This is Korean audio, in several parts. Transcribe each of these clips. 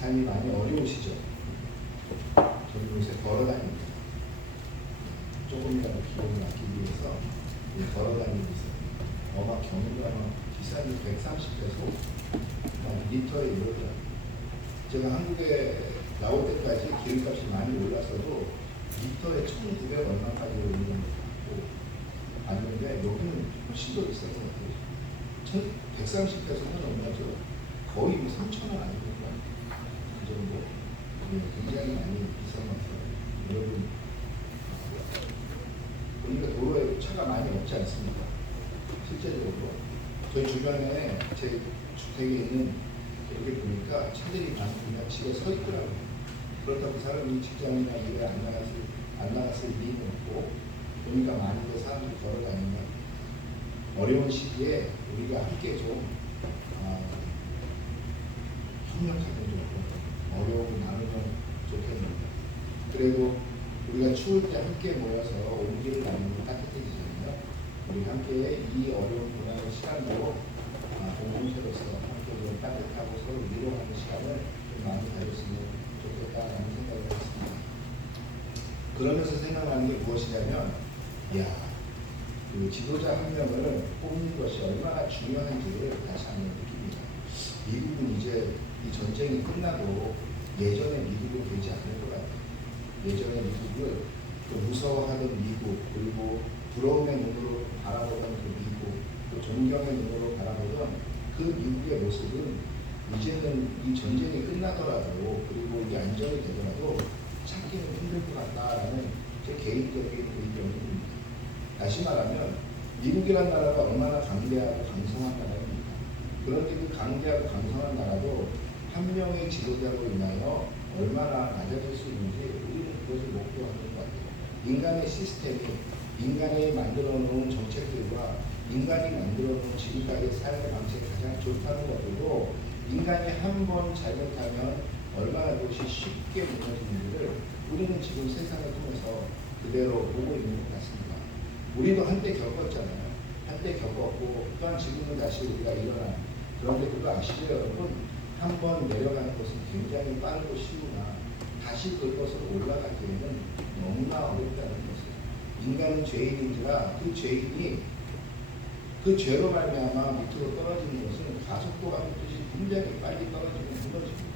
삶이 많이 어려우시죠? 저는 요새 걸어다닙니다. 조금이라도 비용을 아끼기 위해서 걸어다니고 있어요. 경유가 비싼 130페소 리터에 이르더라고요. 제가 한국에 나올 때까지 기름값이 많이 올랐어도 리터에 1,900 얼마까지 오는 것 같고 봤는데 여기는 훨씬 더 비싼 것 같아요. 130페소는 얼마죠? 거의 3,000원 아닙니까? 그 정도? 굉장히 많이 비싼 것 같아요. 여러분 보니까 도로에 차가 많이 없지 않습니까? 실제적으로 저희 주변에 제 주택에 있는 이렇게 보니까 차들이 그냥 집에 서 있더라고요. 그렇다고 그 사람이 직장이나 일에 안 나갔을 리는 없고 보니까 많이들 사람들이 걸어다닌다. 어려운 시기에 우리가 함께 좀 협력하면 좋고 어려움을 나누면 좋겠습니다. 그래도 우리가 추울 때 함께 모여서 온기를 나누면 따뜻해지잖아요. 우리 함께 이 어려운 고난의 시간으로 공동체로서 함께 좀 따뜻하고 서로 위로하는 시간을 좀 많이 가졌으면 좋겠다라는 생각을 했습니다. 그러면서 생각하는 게 무엇이냐면, 그 지도자 한 명을 뽑는 것이 얼마나 중요한지를 다시 한번 느낍니다. 미국은 이제 이 전쟁이 끝나도 예전의 미국은 되지 않을 것 같아요. 예전의 미국을 무서워하던 미국, 그리고 부러움의 눈으로 바라보던 그 미국, 또 존경의 눈으로 바라보던 그 미국의 모습은 이제는 이 전쟁이 끝나더라도 그리고 이게 안정이 되더라도 찾기는 힘들 것 같다라는 제 개인적인 의견입니다. 다시 말하면 미국이란 나라가 얼마나 강대하고 강성한 나라입니다. 그런데 그 강대하고 강성한 나라도 한 명의 지도자로 인하여 얼마나 낮아질 수 있는지 우리는 그것을 목표하는 것 같아요. 인간의 시스템이 인간이 만들어 놓은 정책들과 인간이 만들어 놓은 지금까지의 삶의 방식이 가장 좋다는 것들도 인간이 한 번 잘못하면 얼마나 그것이 쉽게 무너지는지를 우리는 지금 세상을 통해서 그대로 보고 있는 것 같습니다. 우리도 한때 겪었잖아요. 한때 겪었고 또한 지금은 다시 우리가 일어나. 그런데 그거 아시죠 여러분? 한 번 내려가는 것은 굉장히 빠르고 쉬우나 다시 그것을 올라가기에는 너무나 어렵다는 것을. 인간은 죄인인지라 그 죄인이 그 죄로 말미암아 밑으로 떨어지는 것은 가속도가 붙듯이 굉장히 빨리 떨어지고 무너집니다.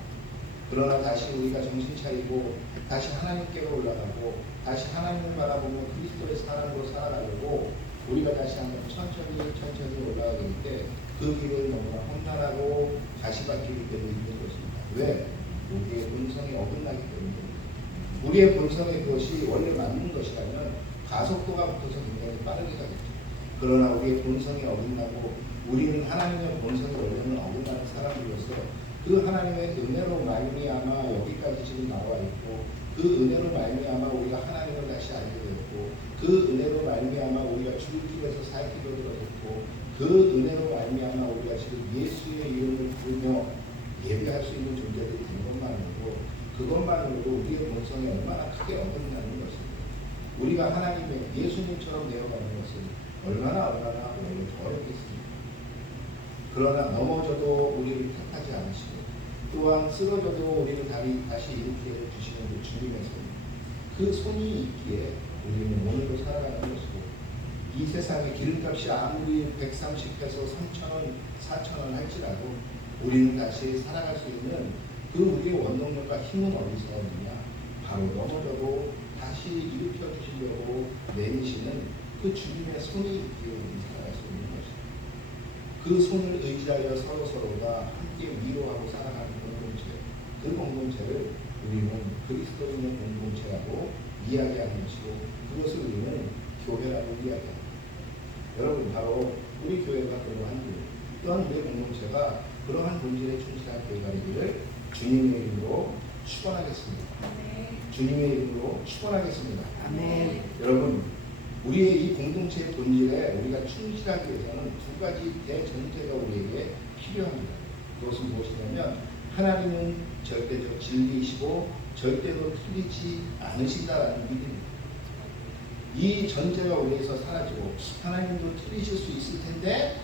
그러나 다시 우리가 정신 차리고 다시 하나님께로 올라가고 다시 하나님을 바라보며 그리스도의 사람으로 살아가려고 우리가 다시 한번 천천히 올라가게 될 때 그 길은 너무나 험난하고 가시밭길이 되고 있는 것입니다. 왜? 우리의 본성이 어긋나기 때문입니다. 우리의 본성의 그것이 원래 맞는 것이라면 가속도가 붙어서 굉장히 빠르게 가겠죠. 그러나 우리의 본성이 어긋나고 우리는 하나님의 본성이 원래는 어긋나는 사람으로서 그 하나님의 은혜로 말미암아 여기까지 지금 나와 있고 그 은혜로 말미암아 우리가 하나님을 다시 알게 되었고 그 은혜로 말미암아 우리가 주의 길에서 살 길을 얻었고 그 은혜로 말미암아 우리가 지금 예수의 이름을 부르며 예배할 수 있는 존재들이 된 그것만으로도 우리의 본성이 얼마나 크게 어긋나는 것입니다. 우리가 하나님의 예수님처럼 되어가는 것은 얼마나 원래 더 어렵겠습니까? 그러나 넘어져도 우리를 탓하지 않으시고 또한 쓰러져도 우리를 다시 일으켜 주시는 그 주님의 손, 그 손이 있기에 우리는 오늘도 살아가는 것이고 이 세상의 기름값이 아무리 130페소, 3,000원, 4,000원 할지라도 우리는 다시 살아갈 수 있는 그 우리의 원동력과 힘은 어디서 오느냐? 바로 넘어져도 다시 일으켜 주시려고 내리시는 그 주님의 손이 있기에 우리는 살아갈 수 있는 것입니다. 그 손을 의지하여 서로가 함께 위로하고 살아가는 공동체, 그 공동체를 우리는 그리스도인의 공동체라고 이야기하는 것이고 그것을 우리는 교회라고 이야기합니다. 여러분 바로 우리 교회가 그러한 교회, 또한 우리 공동체가 그러한 본질에 충실한 교회가 되기를 주님의 이름으로 축원하겠습니다. 주님의 이름으로 축원하겠습니다. 아멘. 여러분 우리의 이 공동체의 본질에 우리가 충실하기 위해서는 두 가지 대전제가 우리에게 필요합니다. 그것은 무엇이냐면 하나님은 절대적 진리이시고 절대로 틀리지 않으신다라는 믿음입니다. 이 전제가 우리에서 사라지고 하나님도 틀리실 수 있을 텐데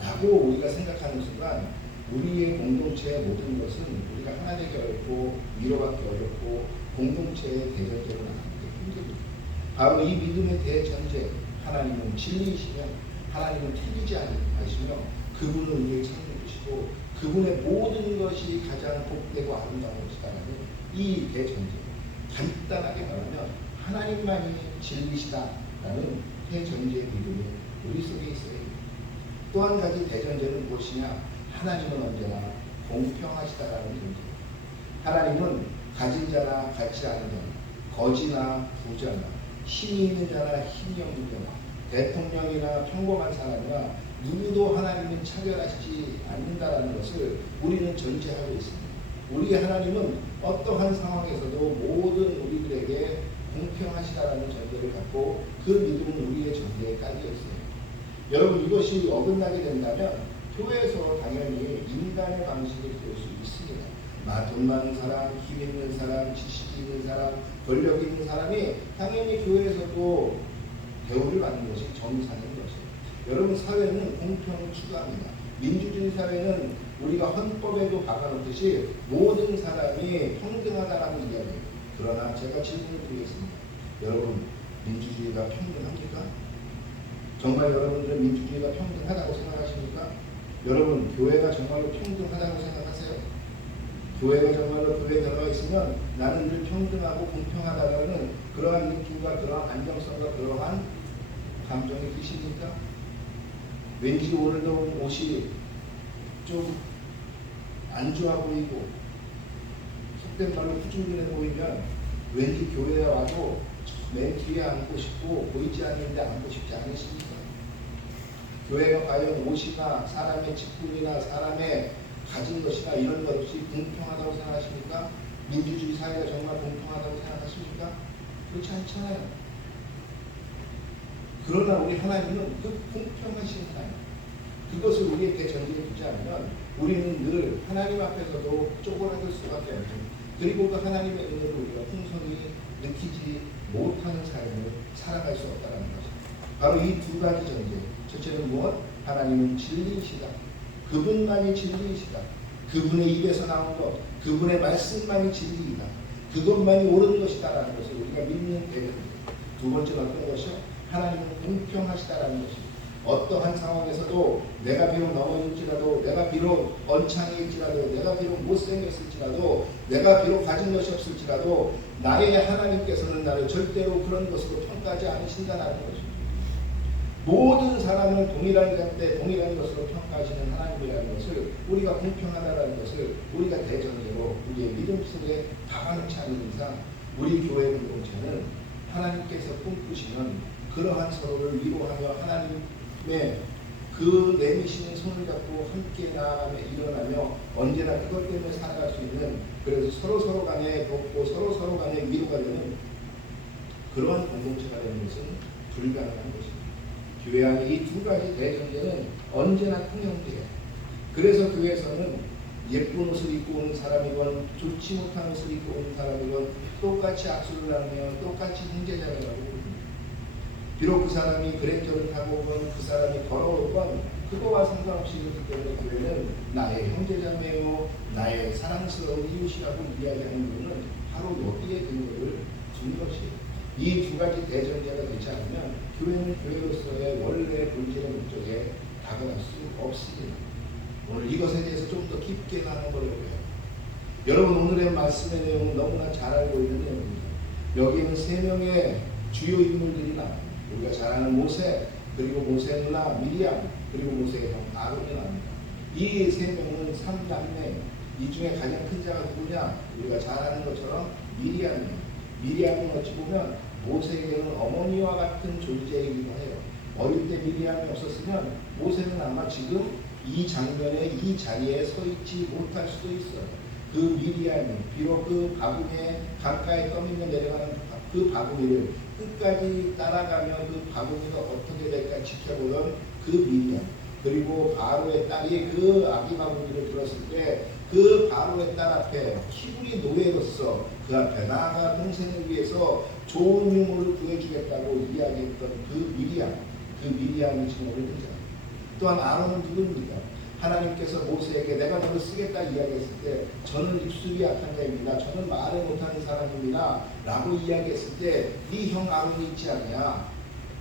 라고 우리가 생각하는 순간 우리의 공동체의 모든 것은 우리가 하나 되기 어렵고 어렵고 위로받기 어렵고 공동체의 대전제로 나가기 힘듭니다. 바로 이 믿음의 대전제, 하나님은 진리이시며 하나님은 틀리지 않으시며 그분은 우리의 창조주시고 그분의 모든 것이 가장 복되고 아름다운 것이다라는 이 대전제, 간단하게 말하면 하나님만이 진리시다라는 대전제의 믿음이 우리 속에 있어야 합니다. 또 한 가지 대전제는 무엇이냐? 하나님은 언제나 공평하시다라는 전제. 하나님은 가진 자나 갖지 않은 자나 거지나 부자나 힘이 있는 자나 힘이 없는 자나 대통령이나 평범한 사람이나 누구도 하나님은 차별하시지 않는다라는 것을 우리는 전제하고 있습니다. 우리 하나님은 어떠한 상황에서도 모든 우리들에게 공평하시다라는 전제를 갖고 그 믿음은 우리의 전제에 깔려 있어요. 여러분, 이것이 어긋나게 된다면 교회에서 당연히 인간의 방식을 배울 수 있습니다. 돈 많은 사람, 힘 있는 사람, 지식이 있는 사람, 권력 있는 사람이 당연히 교회에서도 대우를 받는 것이 정상인 것이에요. 여러분, 사회는 공평을 추구합니다. 민주주의 사회는 우리가 헌법에도 박아놓듯이 모든 사람이 평등하다라는 이야기예요. 그러나 제가 질문을 드리겠습니다. 여러분, 민주주의가 평등합니까? 정말 여러분들은 민주주의가 평등하다고 생각하십니까? 여러분, 교회가 정말로 평등하다고 생각하세요? 교회가 정말로 교회에 들어가 있으면 나는 늘 평등하고 공평하다라는 그러한 느낌과 그러한 안정성과 그러한 감정이 드십니까? 왠지 오늘도 옷이 좀 안 좋아 보이고 속된 말로 후줄근해 보이면 왠지 교회에 와도 맨 뒤에 앉고 싶고 보이지 않는데 앉고 싶지 않으십니까? 교회가 과연 옷이나 사람의 직분이나 사람의 가진 것이나 이런 것이 공평하다고 생각하십니까? 민주주의 사회가 정말 공평하다고 생각하십니까? 그렇지 않잖아요. 그러나 우리 하나님은 그 공평하신 하나님, 그것을 우리의 대전제에 두지 않으면 우리는 늘 하나님 앞에서도 쪼그라들 수밖에 없는, 그리고 그 하나님의 은혜를 우리가 풍성히 느끼지 못하는 삶을 살아갈 수 없다는 것입니다. 바로 이 두 가지 전제. 첫째는 무엇? 하나님은 진리이시다. 그분만이 진리이시다. 그분의 입에서 나온 것, 그분의 말씀만이 진리이다. 그것만이 옳은 것이다라는 것을 우리가 믿는 대전제. 두 번째는 어떤 것이요? 하나님은 공평하시다라는 것입니다. 어떠한 상황에서도 내가 비록 넘어질지라도, 내가 비록 언짢을지라도, 내가 비록 못생겼을지라도, 내가 비록 가진 것이 없을지라도 나의 하나님께서는 나를 절대로 그런 것으로 평가하지 않으신다는 것입니다. 모든 사람을 동일한 잣대, 동일한 것으로 평가하시는 하나님이라는 것을, 우리가 공평하다는 것을 우리가 대전제로 우리의 믿음 속에 박아놓지 않는 이상 우리 교회 공동체는 하나님께서 꿈꾸시는 그러한 서로를 위로하며 하나님의 그 내미시는 손을 잡고 함께 나아가며 일어나며 언제나 그것 때문에 살아갈 수 있는, 그래서 서로 간에 돕고 서로 간에 위로가 되는 그러한 공동체가 되는 것은 불가능한 것입니다. 교회 안에 이 두 가지 대전제는 언제나 통용돼요. 그래서 교회에서는 예쁜 옷을 입고 오는 사람이건 좋지 못한 옷을 입고 오는 사람이건 똑같이 악수를 하며 똑같이 형제자매라고 부릅니다. 비록 그 사람이 그랜저를 타고 오건 그 사람이 걸어오건 그거와 상관없이 그렇기 때문에 교회는 나의 형제자매요, 나의 사랑스러운 이웃이라고 이야기하는 부분은 바로 여기에 근거를 둔 것이에요. 이 두 가지 대전제가 되지 않으면 교회는 교회로서의 원래 본질의 목적에 다가갈 수 없습니다. 오늘 이것에 대해서 좀 더 깊게 나눠보려고 해요. 여러분, 오늘의 말씀의 내용은 너무나 잘 알고 있는 내용입니다. 여기에는 세 명의 주요 인물들이 나와요. 우리가 잘 아는 모세, 그리고 모세 누나 미리암, 그리고 모세의 형 아론이 나옵니다. 이 세 명은 3남매, 이 중에 가장 큰 자가 누구냐? 우리가 잘 아는 것처럼 미리암입니다. 미리암은 어찌 보면 모세에게는 어머니와 같은 존재이기도 해요. 어릴 때 미리암이 없었으면 모세는 아마 지금 이 장면에, 이 자리에 서 있지 못할 수도 있어요. 그 미리암이 비록 그 바구니에 강가에 떠밀려 내려가는 그 바구니를 끝까지 따라가며 그 바구니가 어떻게 될까 지켜보던 그 미리암, 그리고 바로의 딸이 그 아기 바구니를 들었을 때 그 바로의 딸 앞에 히브리 노예로서 그 앞에 나아가 동생을 위해서 좋은 유물을 구해주겠다고 이야기했던 그 미리암이 지금 오늘 등장합니다. 또한 아론은 누구입니까? 하나님께서 모세에게 내가 너를 쓰겠다 이야기했을 때 저는 입술이 약한 자입니다. 저는 말을 못하는 사람입니다. 라고 이야기했을 때 네 형 아론이 있지 않냐.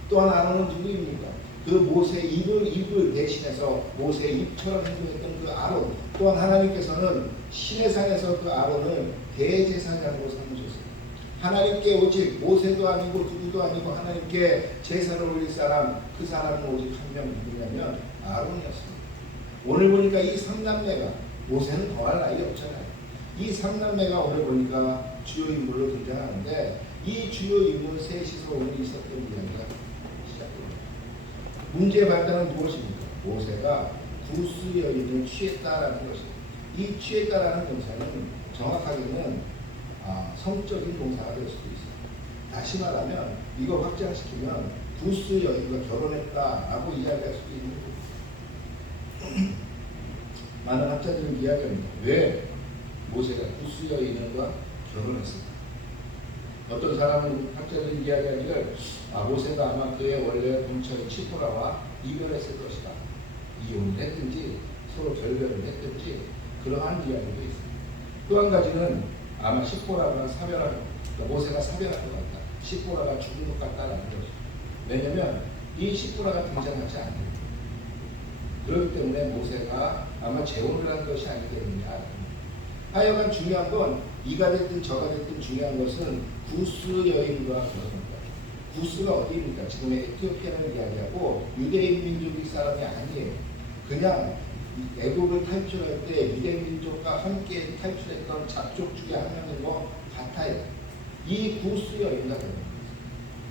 또한 아론은 누구입니까? 그 모세의 입을 대신해서 모세의 입처럼 행동했던 그 아론. 또한 하나님께서는 시내산에서 그 아론을 대제사장으로 삼으셨어요. 하나님께 오직 모세도 아니고 누구도 아니고 하나님께 제사를 올릴 사람, 그 사람은 오직 한 명 누구냐면 아론이었습니다. 오늘 보니까 이 삼남매가, 모세는 더할 나위 없잖아요. 이 삼남매가 오늘 보니까 주요 인물로 등장하는데 이 주요 인물 셋이서 오늘 있었던 이야기가 시작됩니다. 문제의 발단은 무엇입니까? 모세가 구스 여인을 취했다라는 것입니다. 이 취했다라는 동사는 정확하게는 성적인 동사가 될 수도 있어요. 다시 말하면 이거 확장시키면 구스 여인과 결혼했다라고 이야기할 수도 있는 거예요. 많은 학자들은 이야기합니다. 왜 모세가 구스 여인과 결혼했을까? 어떤 사람은 학자들이 이야기하기를 모세가 아마 그의 원래 본처인 치포라와 이별했을 것이다. 이혼을 했든지 서로 결별을 했든지 그러한 이야기도 있습니다. 또 한 가지는 아마 시포라가 사별하는, 그러니까 모세가 사별할 것 같다. 시포라가 죽은 것 같다라는 거죠. 왜냐하면 이 시포라가 등장하지 않는 그렇기 때문에 모세가 아마 재혼을 한 것이 아니겠느냐. 하여간 중요한 건 이가 됐든 저가 됐든 중요한 것은 구스 여인과 결혼입니다. 구스가 어디입니까? 지금의 에티오피아를 이야기하고 유대인 민족이 사람이 아니에요. 그냥 애국을 탈출할 때 유대인 민족과 함께 탈출했던 잡족 중에 한 명인 것 같아요. 이 구스 여인과 결혼입니다.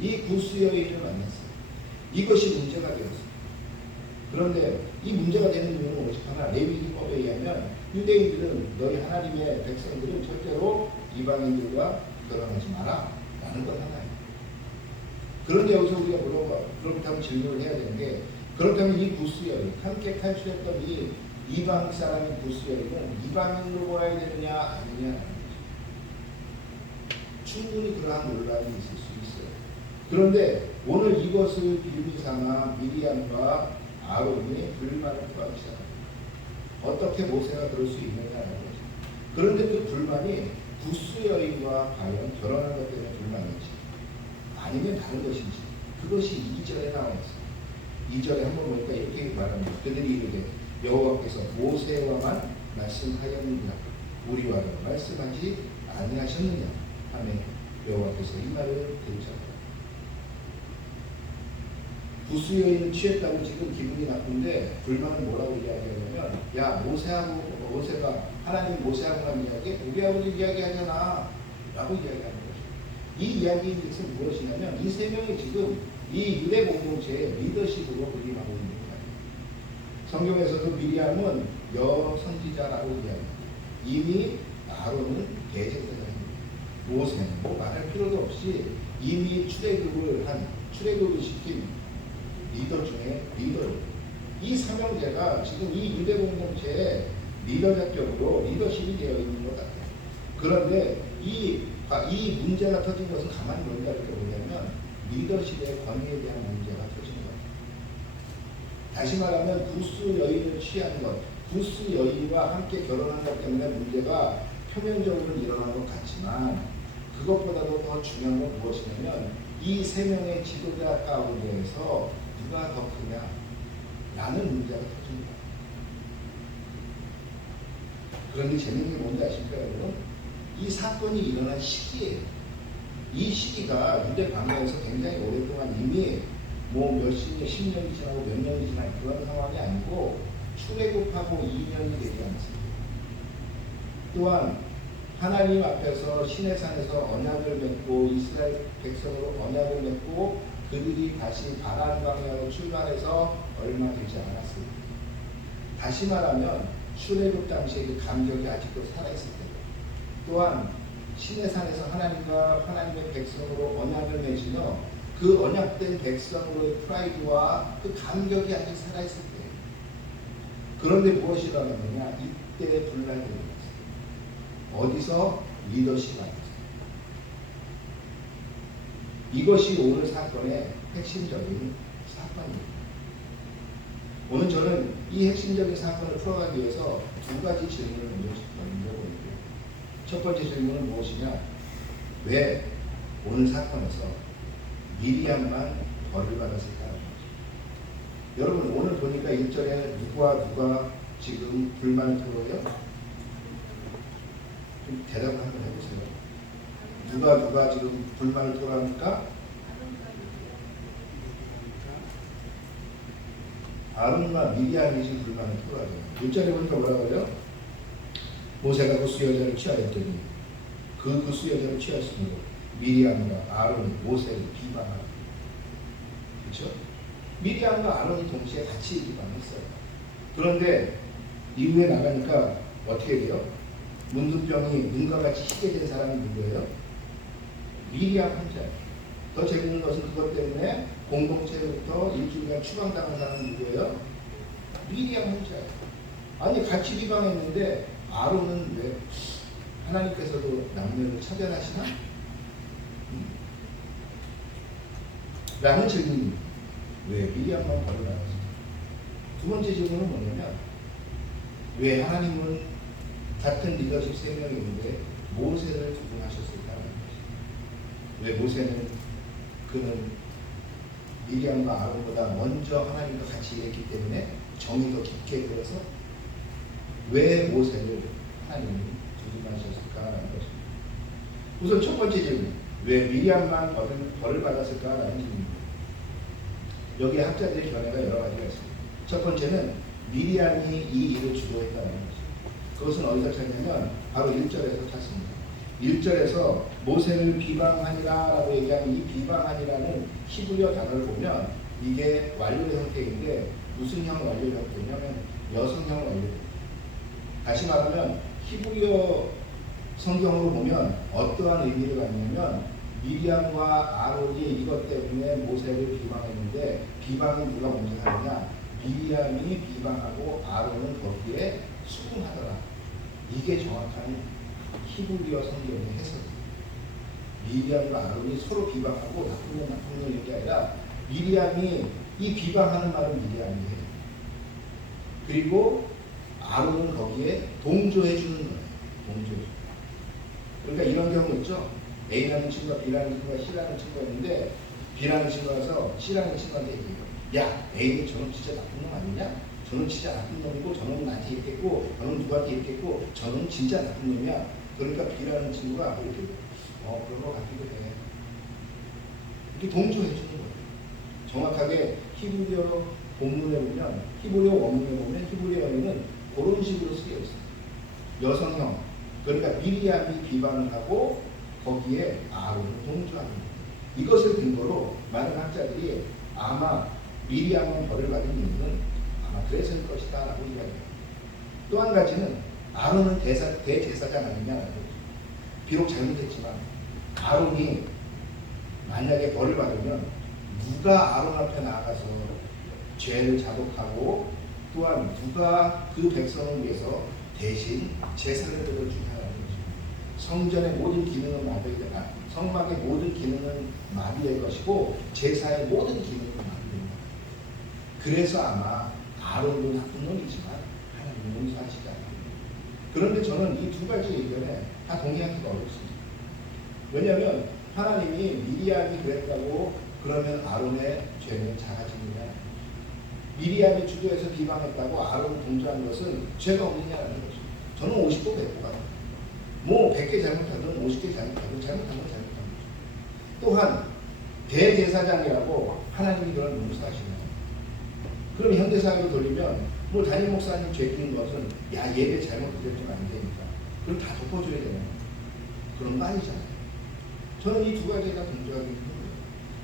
이 구스 여인을 만났어요. 이것이 문제가 되었습니다. 그런데 이 문제가 되는 이유는 오직 하나, 레위기법에 의하면 유대인들은 너희 하나님의 백성들은 절대로 이방인들과 결혼하지 마라 라는 것 하나예요. 그런데 여기서 우리가 그렇다면 질문을 해야 되는 게, 그렇다면 이 구스 여인, 함께 탈출했던 이 이방 사람인 구스 여인은 이방인으로 보아야 되느냐 아니냐, 충분히 그러한 논란이 있을 수 있어요. 그런데 오늘 이것을 빌미 삼아 미리암과 아론이 불만을 토하기 시작합니다. 어떻게 모세가 그럴 수 있느냐라는 거죠. 그런데 그 불만이 구스 여인과 과연 결혼한 것 때문에 불만인지 아니면 다른 것인지, 그것이 2절에 나와 있습니다. 2절에 한번 보니까 이렇게 말합니다. 그들이 이르되 여호와께서 모세와만 말씀하였느냐 우리와는 말씀하지 아니하셨느냐 하며 여호와께서 이 말을 들으셨다. 구스 여인은 취했다고 지금 기분이 나쁜데 불만은 뭐라고 이야기하냐면, 야 모세가 하나님 모세하고만 이야기해? 우리하고도 이야기하잖아 라고 이야기하는 거죠. 이 이야기인 뜻은 무엇이냐면 이 세 명이 지금 이 유대 공동체의 리더십으로 군림하고 있는 거예요. 성경에서도 미리암은 여선지자라고 이야기합니다. 이미 아론은 대제사장입니다. 모세는 뭐 말할 필요도 없이 이미 출애굽을 시킨 리더 중에 리더예요. 이 삼형제가 지금 이 유대 공동체의 리더자격으로 리더십이 되어 있는 것 같아요. 그런데 이 문제가 터진 것은 가만히 뭔가 이렇게 보냐면 리더십의 권위에 대한 문제가 터진 것 같아요. 다시 말하면 구스 여인을 취한 것, 구스 여인과 함께 결혼한 것 때문에 문제가 표면적으로 일어난 것 같지만 그것보다도 더 중요한 건 무엇이냐면 이 세 명의 지도자 가운데에서 누가 더 크냐 라는 문제가 터집니다. 그런데 재밌는 게 뭔지 아십니까 여러분? 이 사건이 일어난 시기예요. 이 시기가 유대 광야에서 굉장히 오랫동안 이미 뭐 몇십 년, 10년이 지나고 몇 년이 지난 그런 상황이 아니고 출애굽하고 2년이 되지 않습니다. 또한 하나님 앞에서 시내산에서 언약을 맺고 이스라엘 백성으로 언약을 맺고 그들이 다시 가나안 광야로 출발해서 얼마 되지 않았습니다. 다시 말하면 출애굽 당시에 그 감격이 아직도 살아있을 때예요. 또한 시내산에서 하나님과 하나님의 백성으로 언약을 맺으며 그 언약된 백성으로의 프라이드와 그 감격이 아직 살아있을 때예요. 그런데 무엇이 일어났느냐? 이때 분란이 일어났어요. 어디서? 리더십 안에서. 이것이 오늘 사건의 핵심적인 사건입니다. 오늘 저는 이 핵심적인 사건을 풀어가기 위해서 두 가지 질문을 먼저 보는데요. 첫 번째 질문은 무엇이냐? 왜 오늘 사건에서 미리암만 벌을 받았을까? 여러분 오늘 보니까 1절에 누가 지금 불만을 토로해요? 좀 대답 한번 해보세요. 누가 지금 불만을 토로합니까? 아론과 미리암이 지금 불만을 토로하죠. 1절에 보니까 뭐라고 그래요? 모세가 그 수여자를 취하였더니 그 수여자를 취하였으므로 미리암과 아론이 모세를 비방하고, 그렇죠? 미리암과 아론이 동시에 같이 비방했어요. 그런데 이후에 나가니까 어떻게 돼요? 문둥병이 눈과 같이 희게 된 사람이 누구예요? 미리암 혼자예요. 더 재밌는 것은 그것 때문에 공동체로부터 일주일간 추방당한 사람은 누구예요? 미리암 혼자예요. 아니 같이 비방했는데 아론은 왜 하나님께서도 남녀를 차별하시나? 라는 질문입니다. 왜 미리암만 벌을 받았을까? 두 번째 질문은 뭐냐면 왜 하나님은 같은 리더십 3명이 있는데 모세를 구분하셨을까? 왜 모세는 그는 미리암과 아론보다 먼저 하나님과 같이 일했기 때문에 정이 더 깊게 들어서 왜 모세를 하나님이 구분하셨을까라는 것입니다. 우선 첫 번째 질문, 왜 미리암만 벌을 받았을까라는 질문입니다. 여기에 학자들의 견해가 여러 가지가 있습니다. 첫 번째는 미리암이 이 일을 주도했다는 것입니다. 그것은 어디서 찾냐면 바로 1절에서 찾습니다. 1절에서 모세를 비방하니라라고 얘기하는 이 비방하니라는 히브리어 단어를 보면 이게 완료의 형태인데 무슨 형 완료의 형태냐면 여성형 완료입니다. 다시 말하면 히브리어 성경으로 보면 어떠한 의미를 갖냐면 미리암과 아론이 이것 때문에 모세를 비방했는데 비방은 누가 먼저 하느냐? 미리암이 비방하고 아론은 거기에 수긍하더라. 이게 정확한 히브리어 성경의 해석입니다. 미리암과 아론이 서로 비방하고 나쁜 놈 얘기 아니라 미리암이 이 비방하는 말을 미리암이 해요. 그리고 아론은 거기에 동조해 주는 거예요. 동조해 주는. 그러니까 이런 경우 있죠. A라는 친구가 B라는 친구가 C라는 친구가 있는데 B라는 친구가 와서 C라는 친구한테 얘기해요. 야, A는 저는 진짜 나쁜 놈 아니냐? 저는 진짜 나쁜 놈이고 저는 나한테 이랬겠고 저는 누구한테 이랬겠고 저는 진짜 나쁜 놈이야. 그러니까 B라는 친구가 이렇게 그런 거 같기도 해. 이렇게 동조해 주는 거예요. 정확하게 히브리어 본문에 보면 히브리어 원문에 보면 히브리어 원문은 그런 식으로 쓰여 있어요. 여성형. 그러니까 미리암이 비방을 하고 거기에 아론을 동조하는 거예요. 이것을 근거로 많은 학자들이 아마 미리암은 벌을 받은 이유는 아마 그랬을 것이다 라고 이야기해요. 또 한 가지는 아론은 대제사장 아니냐라는 거죠. 비록 잘못했지만 아론이 만약에 벌을 받으면 누가 아론 앞에 나아가서 죄를 자복하고 또한 누가 그 백성을 위해서 대신 제사를 드려주냐라는 거죠. 성전의 모든 기능은 마비되다. 성막의 모든 기능은 마비될 것이고 제사의 모든 기능은 마비됩니다. 그래서 아마 아론도 나쁜 놈이지만 하나님 용서하시지 않습니다. 그런데 저는 이 두 가지 의견에 다 동의하기가 어렵습니다. 왜냐하면 하나님이 미리암이 그랬다고 그러면 아론의 죄는 작아지느냐? 미리암이 주도해서 비방했다고 아론을 동조한 것은 죄가 없느냐는 거죠. 저는 50도 100도가 뭐 100개 잘못하든 50개 잘못하든 잘못한 건 잘못한 거죠. 또한 대제사장이라고 하나님이 그런 용서하시나요? 그럼 현대사회로 돌리면 뭐 담임 목사님 죄 지은 것은 야 예배 잘못했으면 안 되니까 그럼 다 덮어줘야 되나요? 그런 거 아니잖아요. 저는 이 두 가지에 다 동조하기 힘들어요.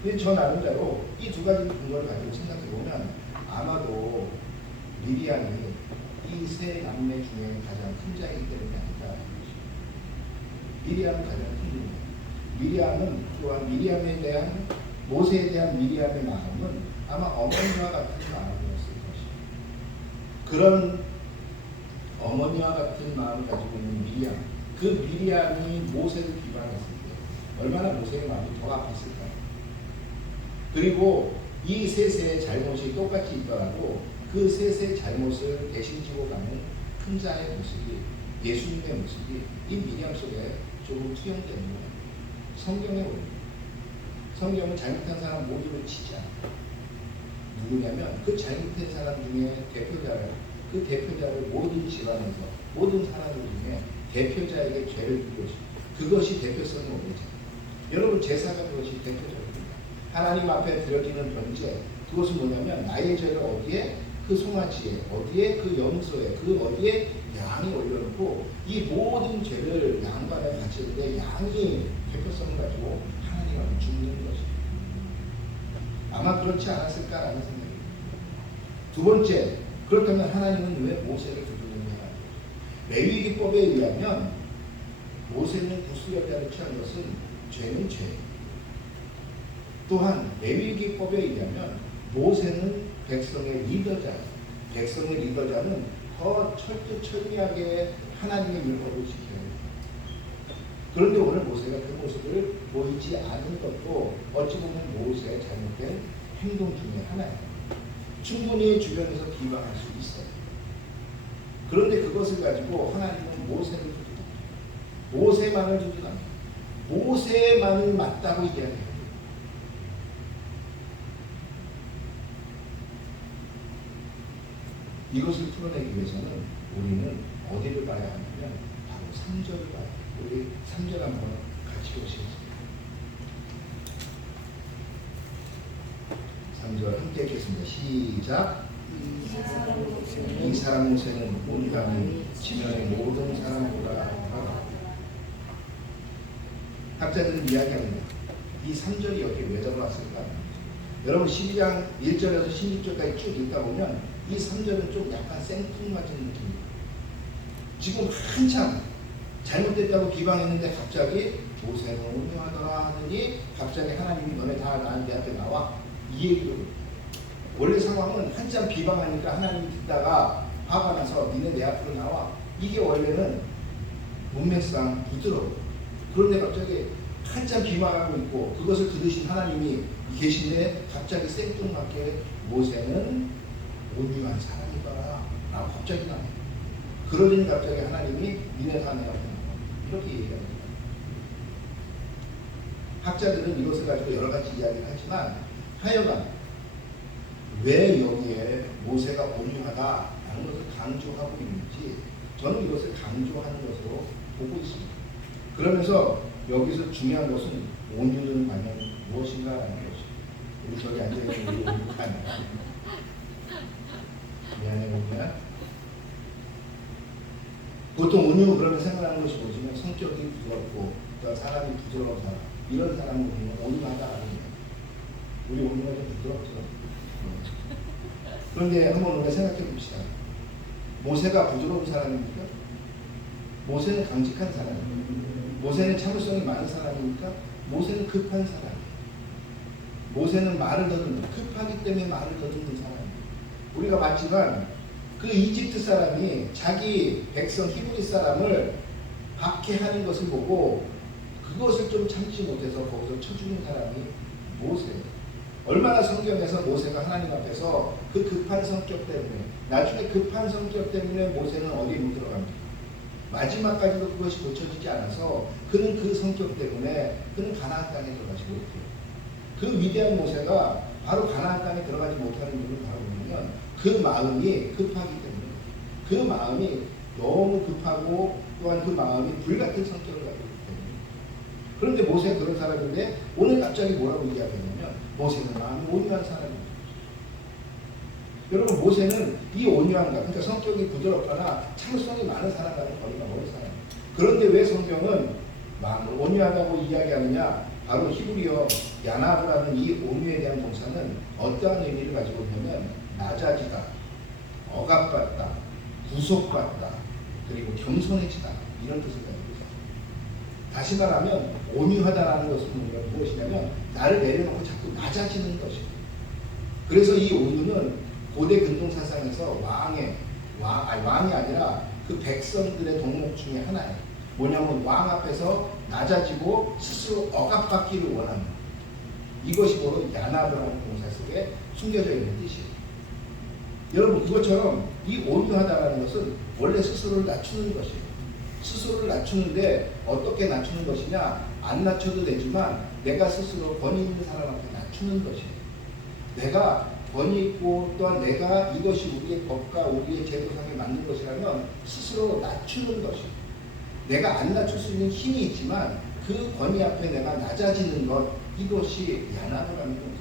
근데 저 나름대로 이 두 가지 근거를 가지고 생각해보면 아마도 미리암이 이 세 남매 중에 가장 큰 자이기 때문이 아닐까. 미리암은 가장 큰 자입니다. 미리암은 또한 미리암에 대한 모세에 대한 미리암의 마음은 아마 어머니와 같은 마음이었을 것입니다. 그런 어머니와 같은 마음을 가지고 있는 미리암, 그 미리암이 모세를 비방했을 때 얼마나 모세의 마음이 더 아팠을까요? 그리고 이 셋의 잘못이 똑같이 있더라도 그 셋의 잘못을 대신 지고 가는 큰 자의 모습이, 예수님의 모습이 이 미디엄 속에 조금 투영되는 거예요. 성경에 오는 성경은 잘못한 사람 모두를 치지 않아요. 누구냐면 그 잘못된 사람 중에 그 대표자를 모든 집안에서 모든 사람들 중에 대표자에게 죄를 주고 그것이 대표성이 오르죠. 여러분 제사가 그것이 대표적입니다. 하나님 앞에 드려지는 번제, 그것은 뭐냐면 나의 죄를 어디에? 그 송아지에, 어디에? 그 염소에, 그 어디에? 양이 올려놓고 이 모든 죄를 양반에 바치는데 양이 대표성을 가지고 하나님 앞에 죽는 것입니다. 아마 그렇지 않았을까라는 생각입니다. 두 번째, 그렇다면 하나님은 왜 모세를 부르느냐? 레위기법에 의하면 모세는 구수여자를 취한 것은 죄는 죄. 또한 레위기법에 의하면 모세는 백성의 리더자. 백성의 리더자는 더 철두철미하게 하나님의 율법을 지켜야 합니다. 그런데 오늘 모세가 그 모습을 보이지 않은 것도 어찌 보면 모세의 잘못된 행동 중에 하나예요. 충분히 주변에서 비방할 수 있어요. 그런데 그것을 가지고 하나님은 모세를 두둔합니다. 모세만을 두둔합니다. 모세만을 맞다고 이야기해요. 이것을 풀어내기 위해서는 우리는 어디를 봐야 하냐면 바로 3절을 봐야 해요. 우리 3절 한번 같이 보시겠습니다. 3절 함께 읽겠습니다. 시작. 이 사람 모세는 온 땅이 지면의 모든 사람보다 학자들은 이야기합니다. 이 3절이 여기에 왜 적어놨을까? 여러분 12장 1절에서 16절까지 쭉 읽다 보면 이 3절은 좀 약간 생뚱맞은 느낌입니다. 지금 한참 잘못됐다고 비방했는데 갑자기 모세는 온유하더라 하더니 갑자기 하나님이 너네 다 나한테 앞에 나와 이 얘기를. 원래 상황은 한참 비방하니까 하나님이 듣다가 화가 나서 니네 내 앞으로 나와. 이게 원래는 문맥상 부드러워. 그런데 갑자기 한참 비방하고 있고 그것을 들으신 하나님이 계신데 갑자기 생뚱맞게 모세는 온유한 사람이더라 라고 갑자기 나와요. 그러더니 갑자기 하나님이 니네 다 내 앞에 나와. 이렇게 얘기합니다. 학자들은 이것을 가지고 여러 가지 이야기를 하지만 하여간 왜 여기에 모세가 온유하다라는 것을 강조하고 있는지 저는 이것을 강조하는 것으로 보고 있습니다. 그러면서 여기서 중요한 것은 온유는 과연 무엇인가라는 것입니다. 우리 저기 앉아있는 우리 온유가 아니라 미안해 온유야. 보통 온유 그러면 생각하는 것이 뭐냐면 성격이 부드럽고 사람이 부드러운 사람 이런 사람을 보면 온유하다라는 거예요. 우리 온유가 좀 부드럽죠. 그런데 한번 우리가 생각해 봅시다. 모세가 부드러운 사람입니까? 모세는 강직한 사람입니까? 모세는 참을성이 많은 사람입니까? 모세는 급한 사람이에요. 모세는 말을 더듬는, 급하기 때문에 말을 더듬는 사람이에요. 우리가 봤지만 그 이집트 사람이 자기 백성 히브리 사람을 박해하는 것을 보고 그것을 좀 참지 못해서 거기서 쳐죽는 사람이 모세예요. 얼마나 성경에서 모세가 하나님 앞에서 그 급한 성격 때문에 나중에 급한 성격 때문에 모세는 어디에 못 들어갑니다. 마지막까지도 그것이 고쳐지지 않아서 그는 그 성격 때문에 그는 가나안 땅에 들어가지 못해요. 그 위대한 모세가 바로 가나안 땅에 들어가지 못하는 이유를 바로 보면 그 마음이 급하기 때문에 그 마음이 너무 급하고 또한 그 마음이 불같은 성격을 가지고 있기 때문에. 그런데 모세가 그런 사람인데 오늘 갑자기 뭐라고 이야기하냐면 모세는 마음이 온유한 사람입니다. 여러분 모세는 이 온유함과 그러니까 성격이 부드럽거나 참을성이 많은 사람과는 거리가 먼 사람. 그런데 왜 성경은 마음을 온유하다고 이야기하느냐? 바로 히브리어 야나브라는 이 온유에 대한 동사는 어떠한 의미를 가지고 있냐면 낮아지다, 억압받다, 구속받다, 그리고 겸손해지다 이런 뜻을 가지고 있어요. 다시 말하면 온유하다라는 것은 무엇이냐면 나를 내려놓고 자꾸 낮아지는 것입니다. 그래서 이 온유는 고대 근동사상에서 왕이 아니라 그 백성들의 덕목 중에 하나예요. 뭐냐면 왕 앞에서 낮아지고 스스로 억압받기를 원하는 이것이 바로 야나브라는 동사 속에 숨겨져 있는 뜻이에요. 여러분 그것처럼 이 온유하다라는 것은 원래 스스로를 낮추는 것이에요. 스스로를 낮추는데 어떻게 낮추는 것이냐? 안 낮춰도 되지만 내가 스스로 권위 있는 사람한테 낮추는 것이에요. 내가 권위 있고 또한 내가 이것이 우리의 법과 우리의 제도상에 맞는 것이라면 스스로 낮추는 것이에요. 내가 안 낮출 수 있는 힘이 있지만 그 권위 앞에 내가 낮아지는 것, 이것이 야나브라는 겁니다.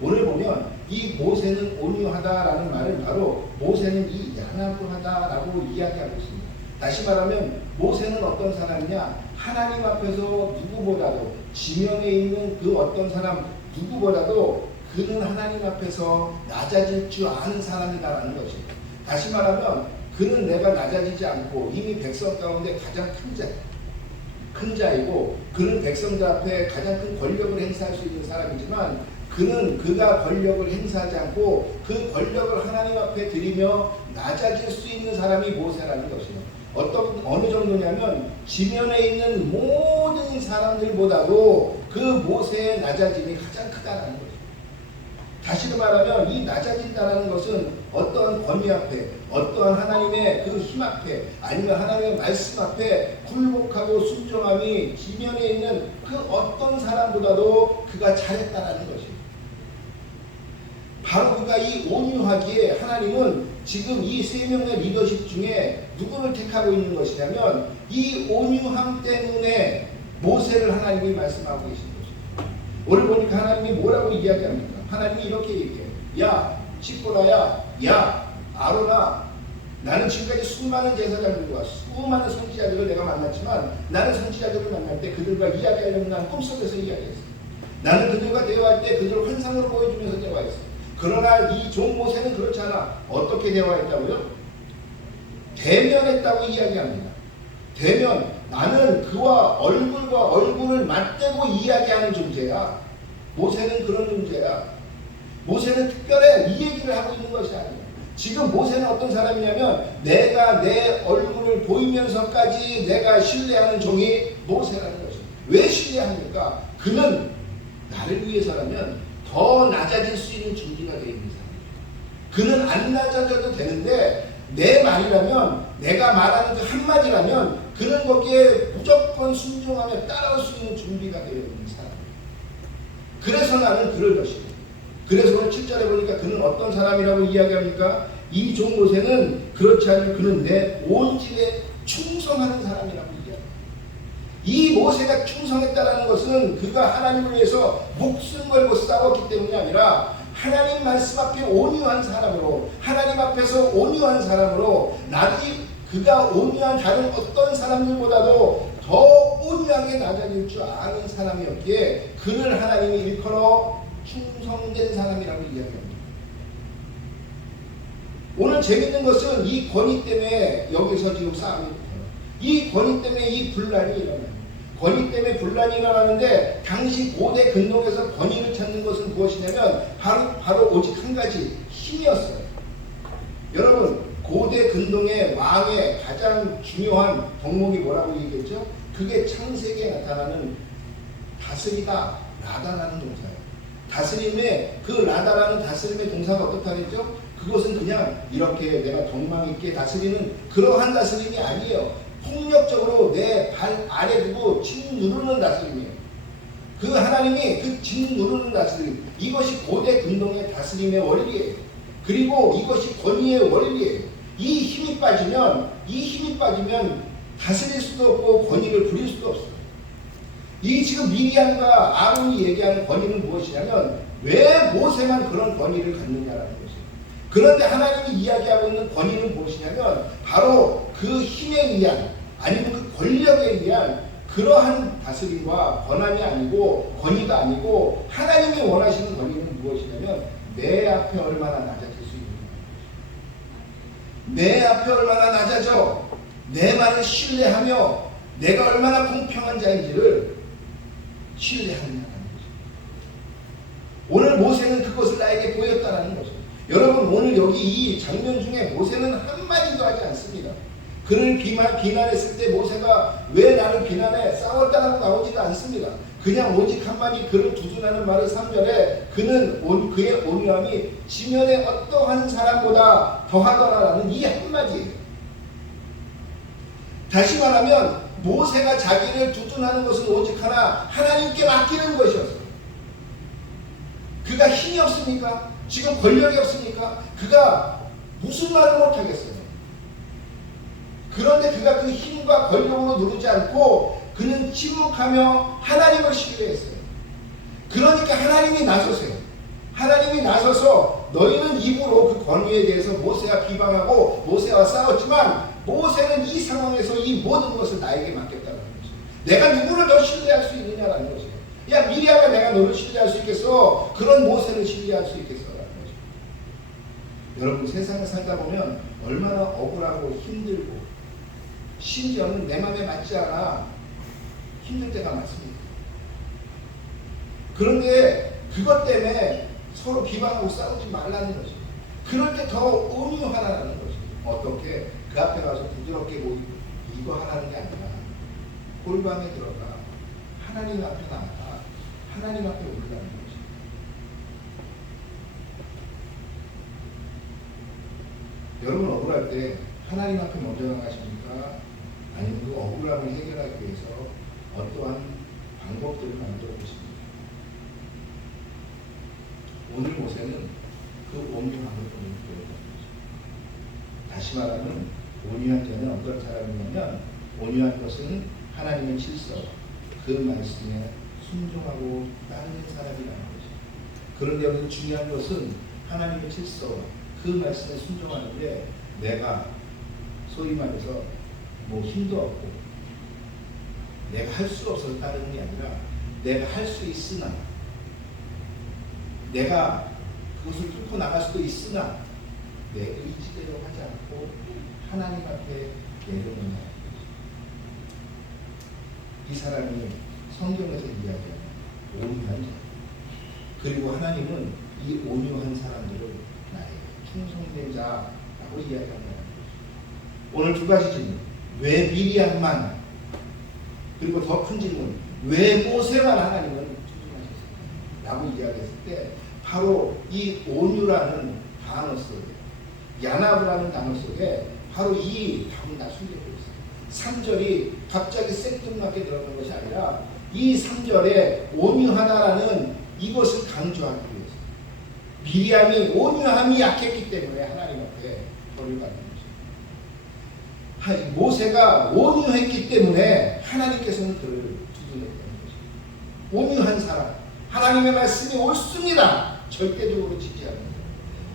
오늘 보면 이 모세는 온유하다라는 말은 바로 모세는 이 야나브하다라고 이야기하고 있습니다. 다시 말하면 모세는 어떤 사람이냐? 하나님 앞에서 누구보다도 지면에 있는 그 어떤 사람 누구보다도 그는 하나님 앞에서 낮아질 줄 아는 사람이다라는 것입니다. 다시 말하면 그는 내가 낮아지지 않고 이미 백성 가운데 가장 큰 자이고 그는 백성들 앞에 가장 큰 권력을 행사할 수 있는 사람이지만 그는 그가 권력을 행사하지 않고 그 권력을 하나님 앞에 드리며 낮아질 수 있는 사람이 모세라는 것이에요. 어느 정도냐면 지면에 있는 모든 사람들보다도 그 모세의 낮아짐이 가장 크다는 거죠. 다시 말하면 이 낮아진다는 것은 어떠한 권위 앞에, 어떠한 하나님의 그 힘 앞에, 아니면 하나님의 말씀 앞에 굴복하고 순종함이 지면에 있는 그 어떤 사람보다도 그가 잘했다는 것입니다. 바로 그가 이 온유하기에 하나님은 지금 이 세 명의 리더십 중에 누구를 택하고 있는 것이냐면 이 온유함 때문에 모세를 하나님이 말씀하고 계신 것입니다. 오늘 보니까 하나님이 뭐라고 이야기합니까? 하나님이 이렇게 얘기해요. 야 시보라야, 야 아론아, 나는 지금까지 수많은 제사장들과 수많은 선지자들을 내가 만났지만 나는 선지자들을 만날 때 그들과 이야기하려면 난 꿈속에서 이야기했어. 나는 그들과 대화할 때 그들을 환상으로 보여주면서 대화했어. 그러나 이 종 모세는 그렇지 않아. 어떻게 대화했다고요? 대면했다고 이야기합니다. 대면, 나는 그와 얼굴과 얼굴을 맞대고 이야기하는 존재야. 모세는 그런 존재야. 모세는 특별해 이 얘기를 하고 있는 것이 아니에요. 지금 모세는 어떤 사람이냐면 내가 내 얼굴을 보이면서까지 내가 신뢰하는 종이 모세라는 것이에요. 왜 신뢰합니까? 그는 나를 위해서라면 더 낮아질 수 있는 준비가 되어 있는 사람이에요. 그는 안 낮아져도 되는데 내 말이라면, 내가 말하는 그 한마디라면 그는 거기에 무조건 순종하며 따라올 수 있는 준비가 되어 있는 사람이에요. 그래서 나는 그럴 것이고, 그래서 오늘 7절에 보니까 그는 어떤 사람이라고 이야기합니까? 이 종 모세는 그렇지 않으면 그는 내 온 집에 충성하는 사람이라고 이야기합니다. 이 모세가 충성했다는 것은 그가 하나님을 위해서 목숨 걸고 싸웠기 때문이 아니라 하나님 말씀 앞에 온유한 사람으로, 하나님 앞에서 온유한 사람으로, 그가 온유한 다른 어떤 사람들보다도 더 온유하게 낮아질 줄 아는 사람이었기에 그를 하나님이 일컬어 충성된 사람이라고 이야기합니다. 오늘 재밌는 것은 이 권위 때문에 여기서 지금 싸움이 붙어요. 이 권위 때문에 이 분란이 일어나요. 권위 때문에 분란이 일어나는데 당시 고대 근동에서 권위를 찾는 것은 무엇이냐면 바로 오직 한 가지, 힘이었어요. 여러분, 고대 근동의 왕의 가장 중요한 덕목이 뭐라고 얘기했죠? 그게 창세기에 나타나는 다스리다, 라다라는 동사예요. 다스림의 그 라다라는 다스림의 동사가 어떻다 그랬죠? 그것은 그냥 이렇게 내가 덕망 있게 다스리는 그러한 다스림이 아니에요. 폭력적으로 내 발 아래 두고 징 누르는 다스림이에요. 그 하나님이 그 징 누르는 다스림, 이것이 고대 근동의 다스림의 원리예요. 그리고 이것이 권위의 원리예요. 이 힘이 빠지면 다스릴 수도 없고 권위를 부릴 수도 없어요. 이 지금 미리암과 아론이 얘기하는 권위는 무엇이냐면 왜 모세만 그런 권위를 갖느냐라는 것이에요. 그런데 하나님이 이야기하고 있는 권위는 무엇이냐면 바로 그 힘에 의한, 아니면 그 권력에 의한 그러한 다스림과 권한이 아니고, 권위가 아니고, 하나님이 원하시는 권위는 무엇이냐면 내 앞에 얼마나 낮아질 수 있는가, 내 앞에 얼마나 낮아져 내 말을 신뢰하며 내가 얼마나 공평한 자인지를 신뢰하느냐는 거죠. 오늘 모세는 그것을 나에게 보였다는 거죠. 여러분, 오늘 여기 이 장면 중에 모세는 한마디도 하지 않습니다. 그를 비난했을 때 모세가 왜 나를 비난해? 싸웠다라고 나오지도 않습니다. 그냥 오직 한마디 그를 두둔하는 말의 3절에 그의 온유함이 지면의 어떠한 사람보다 더하더라라는 이 한마디예요. 다시 말하면 모세가 자기를 두둔하는 것은 오직 하나님께 맡기는 것이었어요. 그가 힘이 없습니까? 지금 권력이 없습니까? 그가 무슨 말을 못하겠어요. 그런데 그가 그 힘과 권력으로 누르지 않고 그는 침묵하며 하나님을 신뢰했어요. 그러니까 하나님이 나서세요. 하나님이 나서서 너희는 입으로 그 권위에 대해서 모세와 비방하고 모세와 싸웠지만 모세는 이 상황에서 이 모든 것을 나에게 맡겼다는 거죠. 내가 누구를 더 신뢰할 수 있느냐라는 거죠. 야 미리아가 내가 너를 신뢰할 수 있겠어? 그런 모세를 신뢰할 수 있겠어라는 거죠. 여러분 세상을 살다 보면 얼마나 억울하고 힘들고 심지어는 내 맘에 맞지 않아 힘들 때가 많습니다. 그런데 그것 때문에 서로 비방하고 싸우지 말라는 거죠. 그럴 때 더 온유하라는 거죠. 어떻게? 그 앞에 가서 부드럽게 뭐 이거 하라는 게 아니라 골방에 들어가 하나님 앞에 나가 하나님 앞에 올라가는 거죠. 여러분 억울할 때 하나님 앞에 먼저 나가십니까? 아니면 그 억울함을 해결하기 위해서 어떠한 방법들을 만들어 보십니까? 오늘 모세는 그 온유함을 보여줍니다. 다시 말하면 온유한 자는 어떤 사람이냐면 온유한 것은 하나님의 질서, 그 말씀에 순종하고 따르는 사람이라는 거죠. 그런데 여기 중요한 것은 하나님의 질서와 그 말씀에 순종하는데 내가 소위 말해서 뭐 힘도 없고 내가 할 수가 없어서 따르는 게 아니라 내가 할 수 있으나 내가 그것을 뚫고 나갈 수도 있으나 내 의지대로 하지 않고 하나님 앞에 내려놓는 이 사람이 성경에서 이야기하는 온유한 자. 그리고 하나님은 이 온유한 사람들을 나의 충성된 자라고 이야기합니다. 오늘 두 가지 질문. 왜 미리암만? 그리고 더 큰 질문. 왜 모세만 하나님은 충성하셨을까? 라고 이야기했을 때 바로 이 온유라는 단어 속에 야나브라는 단어 속에 바로 이 답이 숨겨져 있어요. 3절이 갑자기 생뚱맞게 들어간 것이 아니라 이 3절에 온유하다라는 이것을 강조하기 위해서 미리암이 온유함이 약했기 때문에 하나님 앞에 벌을 받는 거죠. 모세가 온유했기 때문에 하나님께서는 그를 두드렸다는 거죠. 온유한 사람, 하나님의 말씀이 옳습니다. 절대적으로 지지하는 것.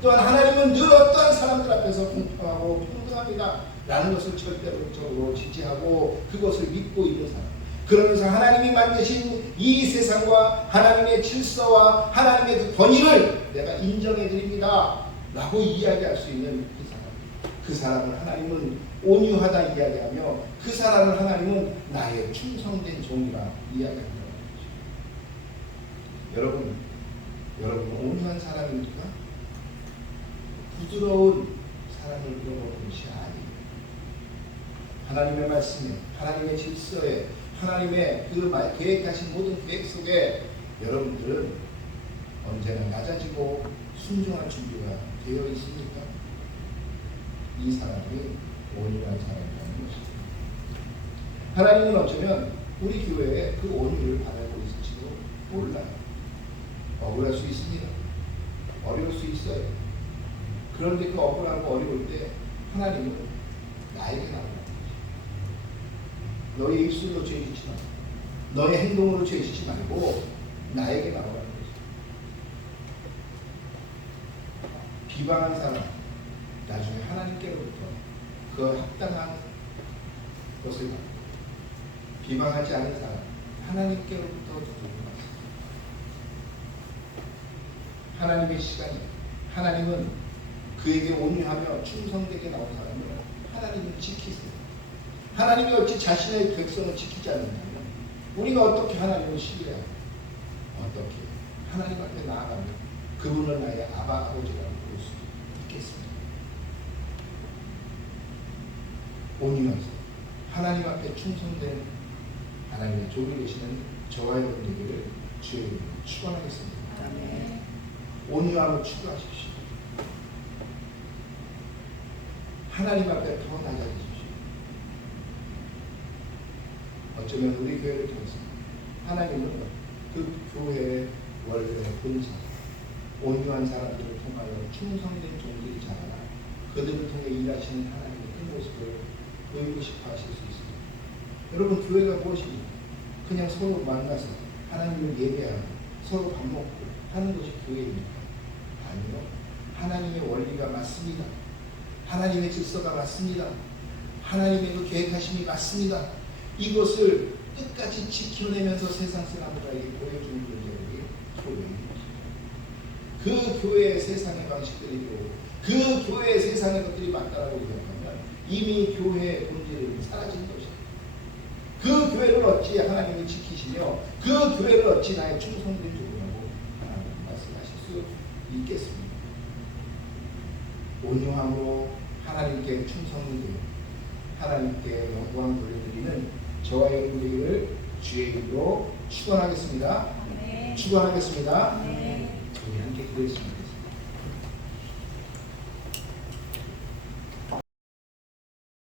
또한 하나님은 늘 어떠한 사람들 앞에서 공평하고 평등합니다. 라는 것을 절대적으로 지지하고 그것을 믿고 있는 사람. 그러면서 하나님이 만드신 이 세상과 하나님의 질서와 하나님의 그 권위를 내가 인정해 드립니다. 라고 이야기할 수 있는 그 사람. 그 사람을 하나님은 온유하다 이야기하며 그 사람을 하나님은 나의 충성된 종이라 이야기합니다. 여러분 온유한 사람입니까? 부드러운 사람을 물어보는 것이 아니에요. 하나님의 말씀에, 하나님의 질서에, 하나님의 그 계획하신 모든 계획 속에 여러분들은 언제나 낮아지고 순종할 준비가 되어 있습니까? 이 사람이 온유한 사람이라는 것입니다. 하나님은 어쩌면 우리 교회에 그 온유를 바라고 있을지도 몰라요. 억울할 수 있습니다. 어려울 수 있어요. 그런데 그 억울하고 어려울 때 하나님은 나에게 나오는 거죠. 너의 입술로 죄짓지 마. 너의 행동으로 죄짓지 말고 나에게 나오라는 거죠. 비방한 사람 나중에 하나님께로부터 그 합당한 것을 받고 비방하지 않은 사람 하나님께로부터 두드려 맞습니다. 하나님의 시간이 하나님은 그에게 온유하며 충성되게 나온 사람을 하나님은 지키세요. 하나님이 어찌 자신의 백성을 지키지 않는다면 우리가 어떻게 하나님을 신뢰하고 어떻게 하나님 앞에 나아가며 그분을 나의 아바 아버지라고 부를 수 있겠습니까? 온유하세요. 하나님 앞에 충성된 하나님의 종이 되시는 저와 여러분에게를 주의 이름으로 축원하겠습니다. 아멘. 온유함을 추구하십시오. 하나님 앞에 더 낮아지십시오. 어쩌면 우리 교회를 통해서 하나님은 그 교회의 원래 본성, 온유한 사람들을 통하여 충성된 종들이 자라나 그들을 통해 일하시는 하나님의 그 모습을 보이고 싶어 하실 수 있습니다. 여러분, 교회가 무엇입니까? 그냥 서로 만나서 하나님을 예배하고 서로 밥 먹고 하는 것이 교회입니까? 아니요. 하나님의 원리가 맞습니다. 하나님의 질서가 맞습니다. 하나님의 그 계획하심이 맞습니다. 이것을 끝까지 지켜내면서 세상 사람들에게 보여주는 분들이 교회입니다. 그 교회의 세상의 방식들이 들어오고 그 교회의 세상의 것들이 맞다라고 생각하면 이미 교회의 본질은 사라진 것입니다. 그 교회를 어찌 하나님이 지키시며 그 교회를 어찌 나의 충성된 종이라고 하나님 말씀하실 수 있겠습니다. 온유함으로 하나님께 충성되고 하나님께 영광 돌려드리는 저와 여러분들을 주의 이름으로 축원하겠습니다. 네. 축원하겠습니다. 네. 우리 함께 기도했습니다.